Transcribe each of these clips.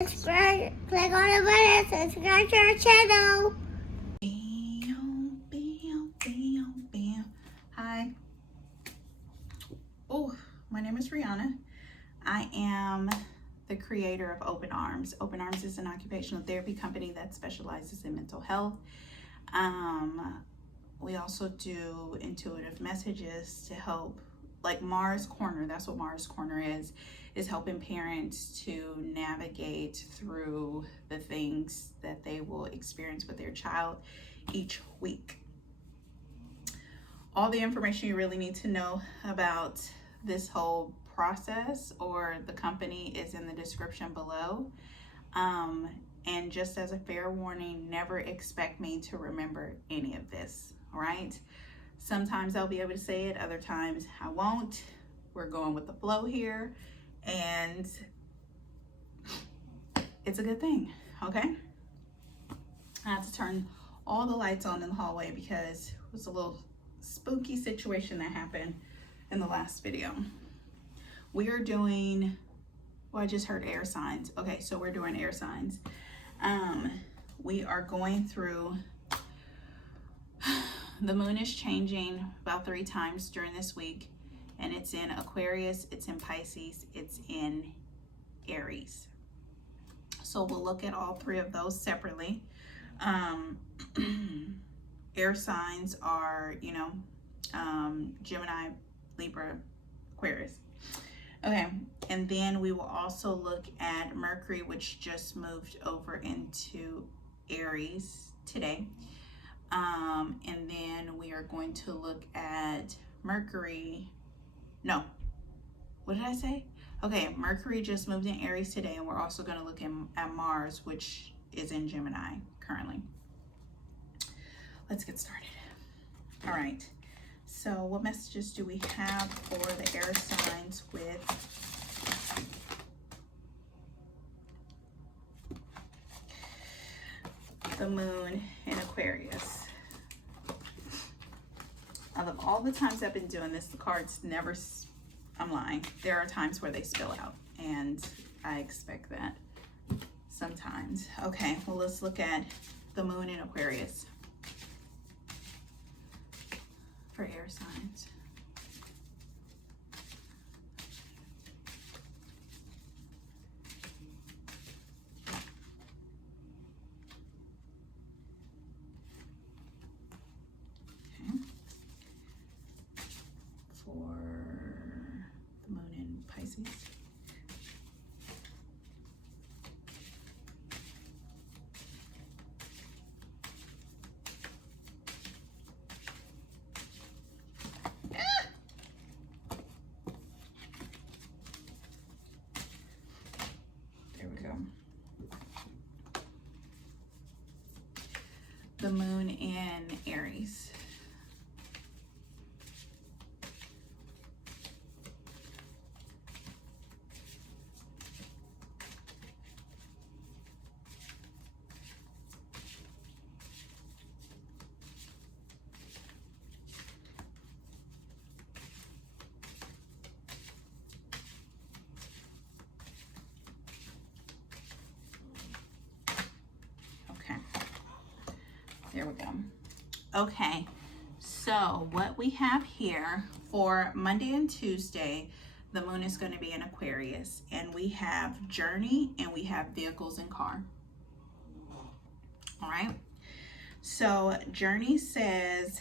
Subscribe, click on the button, subscribe to our channel. Hi. Oh, my name is Reana. I am the creator of Open Arms. Open Arms is an occupational therapy company that specializes in mental health. We also do intuitive messages to help, like M.A.R.S Corner. That's what M.A.R.S Corner is helping parents to navigate through the things that they will experience with their child each week. All the information you really need to know about this whole process or the company is in the description below. And just as a fair warning, never expect me to remember any of this, all right? Sometimes I'll be able to say it, other times I won't. We're going with the flow here, and it's a good thing, okay? I have to turn all the lights on in the hallway because it was a little spooky situation that happened in the last video. We are doing, well, I just heard air signs. Okay, so we're doing air signs. We are going through, the moon is changing about 3 times during this week, and it's in Aquarius, it's in Pisces, it's in Aries. So we'll look at all 3 of those separately. Air signs are, Gemini, Libra, Aquarius. Okay, and then we will also look at Mercury, which just moved over into Aries today. And then we are going to look at Mercury. No, what did I say? Okay, Mercury just moved in Aries today, and we're also going to look at Mars, which is in Gemini currently. Let's get started. All right, so what messages do we have for the air signs with the moon in Aquarius? Out of all the times I've been doing this, the cards never, I'm lying. There are times where they spill out, and I expect that sometimes. Okay, well, let's look at the moon in Aquarius for air signs. Okay. For the moon in Pisces. The moon in Aries. There we go. Okay, so what we have here for Monday and Tuesday, the moon is going to be in Aquarius, and we have journey and we have vehicles and car. All right, so journey says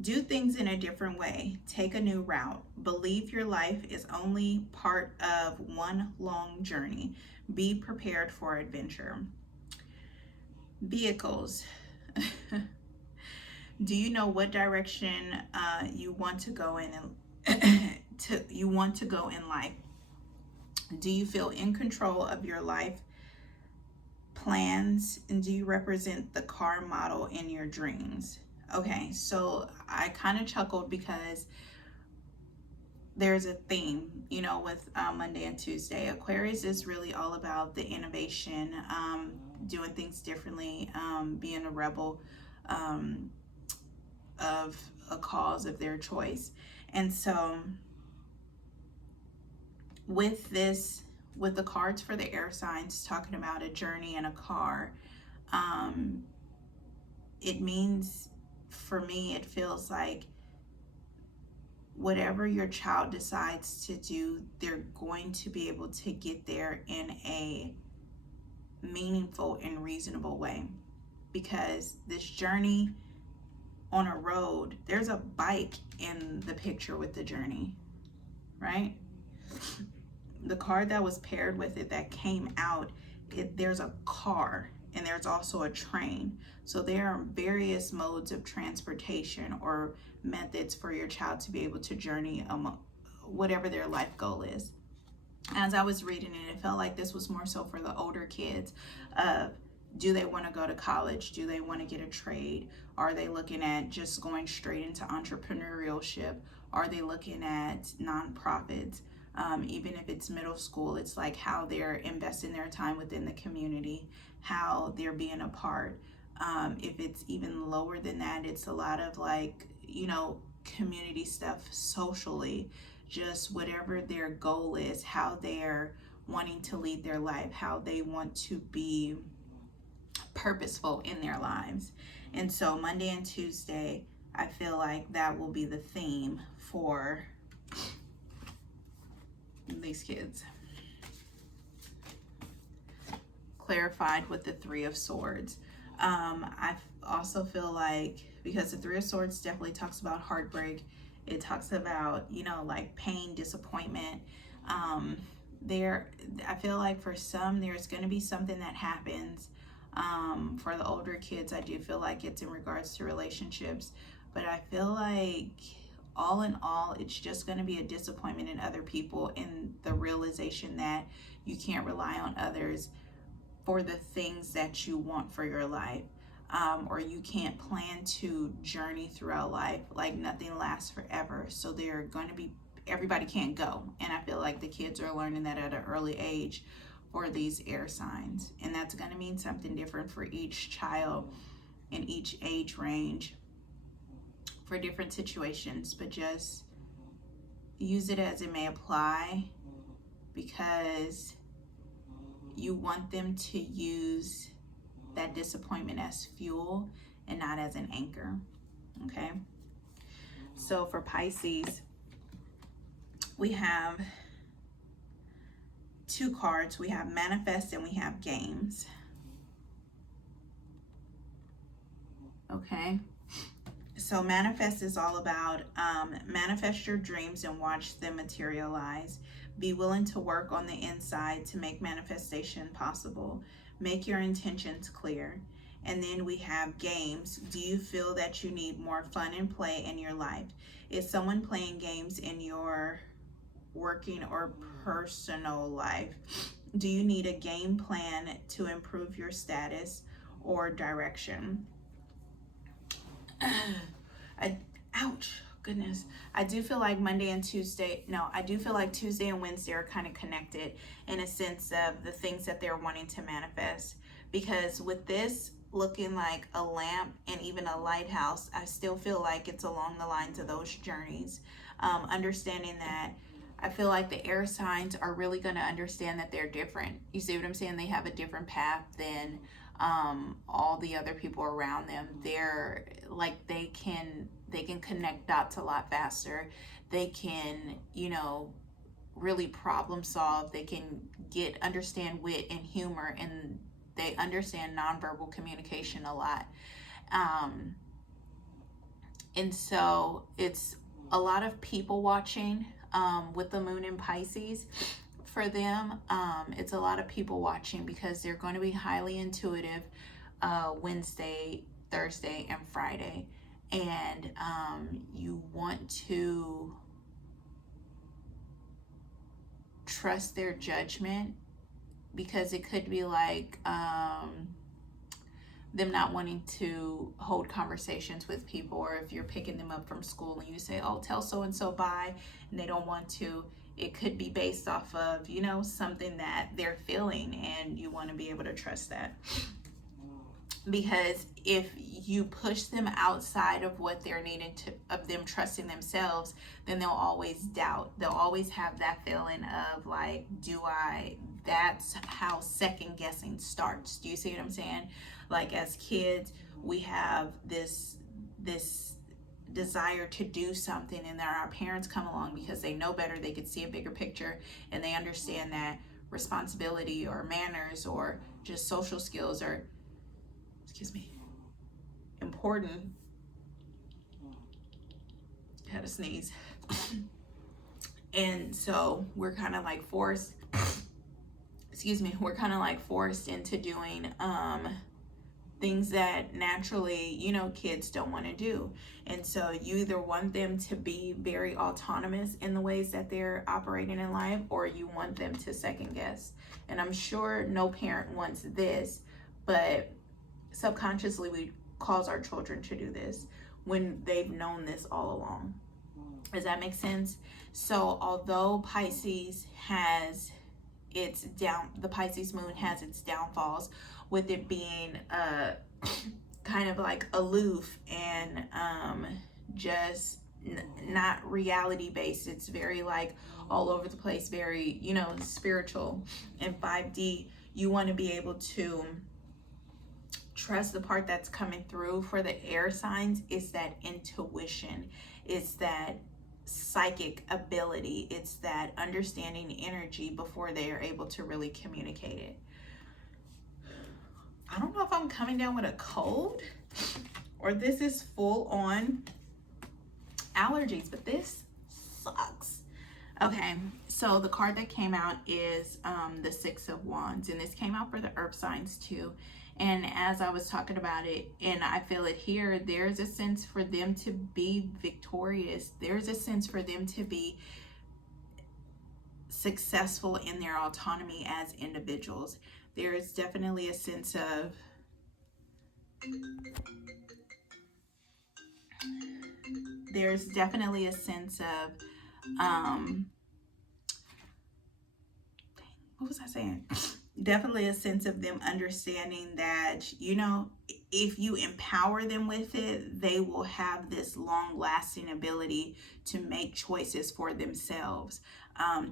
do things in a different way, take a new route, believe your life is only part of one long journey, be prepared for adventure. Vehicles. Do you know what direction you want to go in life? Do you feel in control of your life plans, and do you represent the car model in your dreams? Okay, so I kind of chuckled because there's a theme, with Monday and Tuesday. Aquarius is really all about the innovation, doing things differently, being a rebel of a cause of their choice. And so with this with the cards for the air signs talking about a journey in a car, it means, for me, it feels like whatever your child decides to do, they're going to be able to get there in a meaningful and reasonable way. Because this journey on a road, there's a bike in the picture with the journey, right? The card that was paired with it that came out, there's a car and there's also a train. So there are various modes of transportation or methods for your child to be able to journey whatever their life goal is. As I was reading it, it felt like this was more so for the older kids. Do they want to go to college? Do they want to get a trade? Are they looking at just going straight into entrepreneurship? Are they looking at nonprofits? Even if it's middle school, it's like how they're investing their time within the community, how they're being a part. If it's even lower than that, it's a lot of like, you know, community stuff socially, just whatever their goal is, how they're wanting to lead their life, how they want to be purposeful in their lives. And so Monday and Tuesday, I feel like that will be the theme for these kids. Clarified with the Three of Swords. I also feel like, because the Three of Swords definitely talks about heartbreak, it talks about, you know, like pain, disappointment. I feel like for some, there's going to be something that happens. For the older kids, I do feel like it's in regards to relationships, but I feel like all in all, it's just going to be a disappointment in other people, and the realization that you can't rely on others for the things that you want for your life, or you can't plan to journey throughout life. Like, nothing lasts forever, so they're going to be, everybody can't go, and I feel like the kids are learning that at an early age for these air signs, and that's going to mean something different for each child in each age range for different situations, but just use it as it may apply, because you want them to use that disappointment as fuel and not as an anchor. Okay, so for Pisces, we have two cards. We have manifest and we have games. Okay, so manifest is all about manifest your dreams and watch them materialize. Be willing to work on the inside to make manifestation possible. Make your intentions clear. And then we have games. Do you feel that you need more fun and play in your life? Is someone playing games in your working or personal life? Do you need a game plan to improve your status or direction? Ouch, goodness. I do feel like I do feel like Tuesday and Wednesday are kind of connected in a sense of the things that they're wanting to manifest. Because with this looking like a lamp and even a lighthouse, I still feel like it's along the lines of those journeys. Understanding that I feel like the air signs are really going to understand that they're different. You see what I'm saying? They have a different path than all the other people around them. They're like, they can connect dots a lot faster. They can, you know, really problem solve. They can understand wit and humor, and they understand nonverbal communication a lot. And so it's a lot of people watching with the moon in Pisces. For them, it's a lot of people watching because they're going to be highly intuitive Wednesday, Thursday, and Friday. And you want to trust their judgment, because it could be like them not wanting to hold conversations with people, or if you're picking them up from school and you say, oh, tell so-and-so bye, and they don't want to. It could be based off of, you know, something that they're feeling, and you want to be able to trust that. because if you push them outside of what they're needing to, of them trusting themselves, then they'll always doubt. They'll always have that feeling of like, that's how second guessing starts. Do you see what I'm saying? Like, as kids, we have this desire to do something, and then our parents come along because they know better, they could see a bigger picture, and they understand that responsibility or manners or just social skills are, important. Had a sneeze. And so we're kind of like forced, we're kind of like forced into doing things that naturally, kids don't want to do. And so you either want them to be very autonomous in the ways that they're operating in life, or you want them to second guess. And I'm sure no parent wants this, but subconsciously we cause our children to do this when they've known this all along. Does that make sense? So although Pisces has the Pisces moon has its downfalls, with it being kind of like aloof and just not reality based. It's very like all over the place, very, spiritual. And 5D, you want to be able to trust the part that's coming through. For the air signs, it's that intuition, it's that psychic ability, it's that understanding energy before they are able to really communicate it. I don't know if I'm coming down with a cold or this is full on allergies, but this sucks. Okay, so the card that came out is the Six of Wands, and this came out for the earth signs too. And as I was talking about it, and I feel it here, there's a sense for them to be victorious. There's a sense for them to be successful in their autonomy as individuals. There is definitely a sense of what was I saying? Definitely a sense of them understanding that, if you empower them with it, they will have this long-lasting ability to make choices for themselves,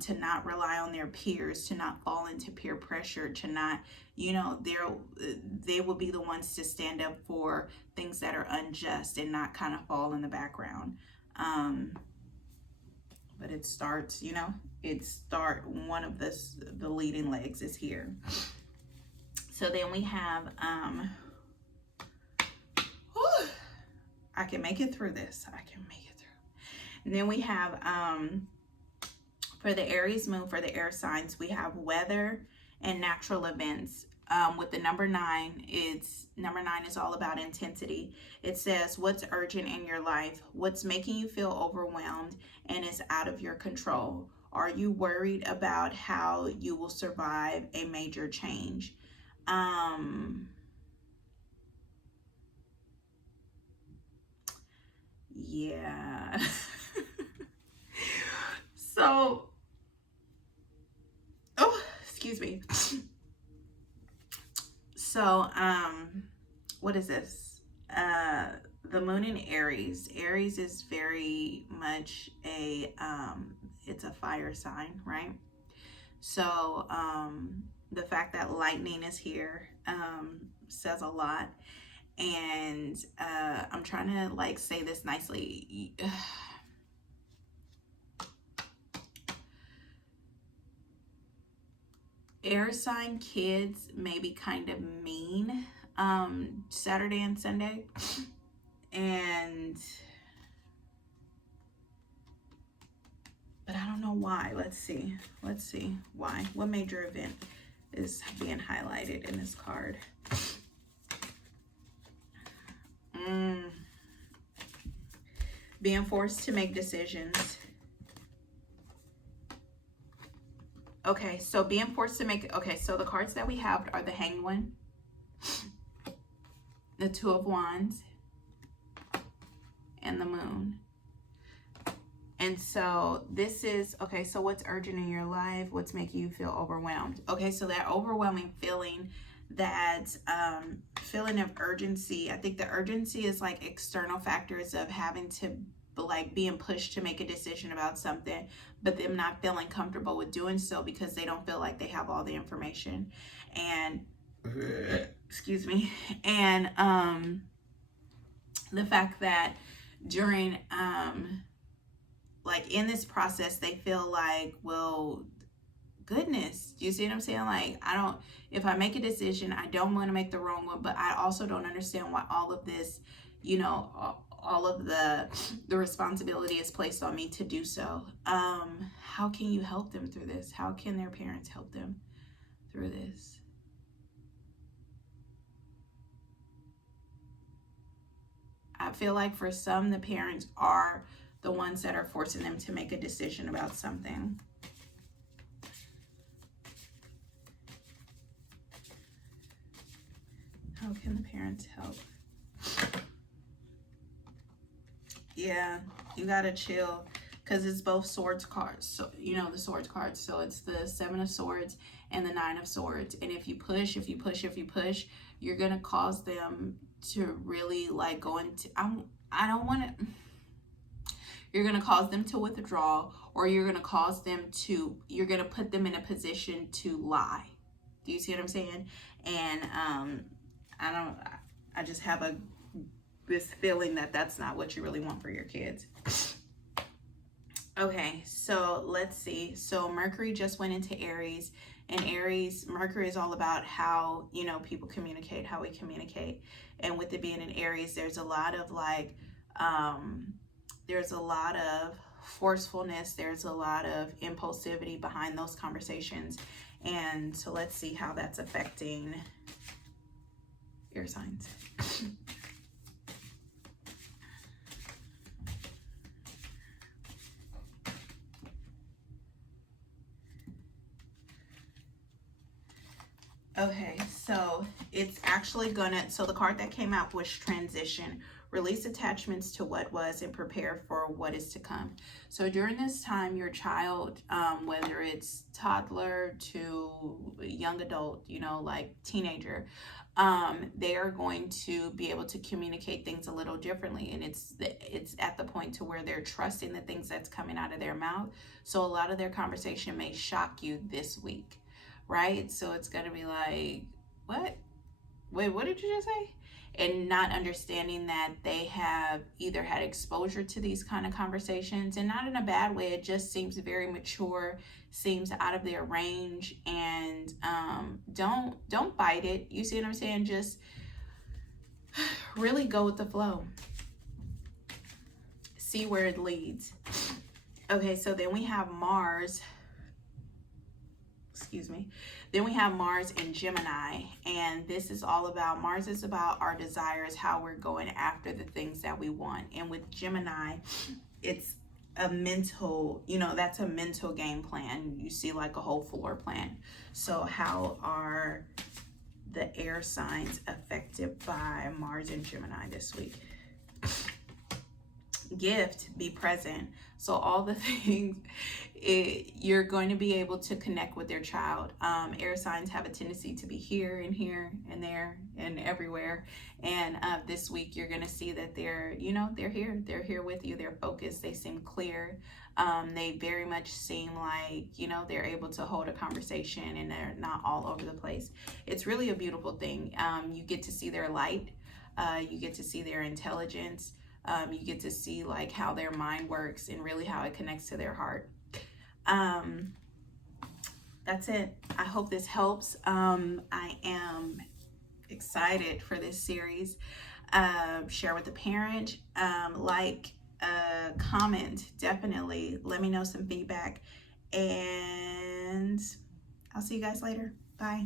to not rely on their peers, to not fall into peer pressure, to not, they will be the ones to stand up for things that are unjust and not kind of fall in the background. But it starts, one of the leading legs is here. So then we have, I can make it through this. And then we have, for the Aries moon, for the air signs, we have weather and natural events. With the number 9, number 9 is all about intensity. It says, what's urgent in your life? What's making you feel overwhelmed and is out of your control? Are you worried about how you will survive a major change? Yeah. So, excuse me. So, what is this? The moon in Aries. Aries is very much it's a fire sign, right? So, the fact that lightning is here, says a lot. And, I'm trying to like say this nicely. Air sign kids may be kind of mean Saturday and Sunday, but I don't know why. Let's see why. What major event is being highlighted in this card? Being forced to make decisions. Okay, so being forced to make, okay, so the cards that we have are the Hanged One, the Two of Wands, and the Moon. And so this is, okay, so what's urgent in your life? What's making you feel overwhelmed? Okay, so that overwhelming feeling that feeling of urgency. I think the urgency is like external factors of having to, like, being pushed to make a decision about something, but them not feeling comfortable with doing so because they don't feel like they have all the information. And excuse me. And the fact that during like in this process they feel like, well, goodness, do you see what I'm saying? Like, if I make a decision, I don't want to make the wrong one, but I also don't understand why all of this, all of the responsibility is placed on me to do so. How can you help them through this? How can their parents help them through this? I feel like for some, the parents are the ones that are forcing them to make a decision about something. How can the parents help? Yeah, you gotta chill, because it's both swords cards. So, the swords cards. So it's the 7 of Swords and the 9 of Swords. And if you push, you're gonna cause them to really like go into, I don't want to, you're gonna cause them to withdraw, or you're gonna put them in a position to lie. Do you see what I'm saying? And I just have this feeling that that's not what you really want for your kids. Okay, so let's see. So Mercury just went into Aries, and Aries, Mercury is all about how, people communicate, how we communicate. And with it being in Aries, there's a lot of like, there's a lot of forcefulness, there's a lot of impulsivity behind those conversations. And so let's see how that's affecting air signs. Okay, so it's actually so the card that came out was transition. Release attachments to what was and prepare for what is to come. So during this time, your child, whether it's toddler to young adult, like teenager, they are going to be able to communicate things a little differently. And it's at the point to where they're trusting the things that's coming out of their mouth. So a lot of their conversation may shock you this week, right? So it's going to be like, what? Wait, what did you just say? And not understanding that they have either had exposure to these kind of conversations, and not in a bad way. It just seems very mature, seems out of their range, and don't bite it. You see what I'm saying? Just really go with the flow. See where it leads. Okay, so then we have Mars. Excuse me. Then we have Mars in Gemini, and this is all about, Mars is about our desires, how we're going after the things that we want. And with Gemini, it's a mental, that's a mental game plan. You see like a whole floor plan. So how are the air signs affected by Mars in Gemini this week? Gift, be present. So all the things, you're going to be able to connect with their child. Air signs have a tendency to be here and there and everywhere. And this week you're going to see that they're here with you. They're focused. They seem clear. They very much seem like, they're able to hold a conversation and they're not all over the place. It's really a beautiful thing. You get to see their light. You get to see their intelligence. You get to see like how their mind works and really how it connects to their heart. That's it. I hope this helps. I am excited for this series. Share with a parent, comment, definitely. Let me know some feedback, and I'll see you guys later. Bye.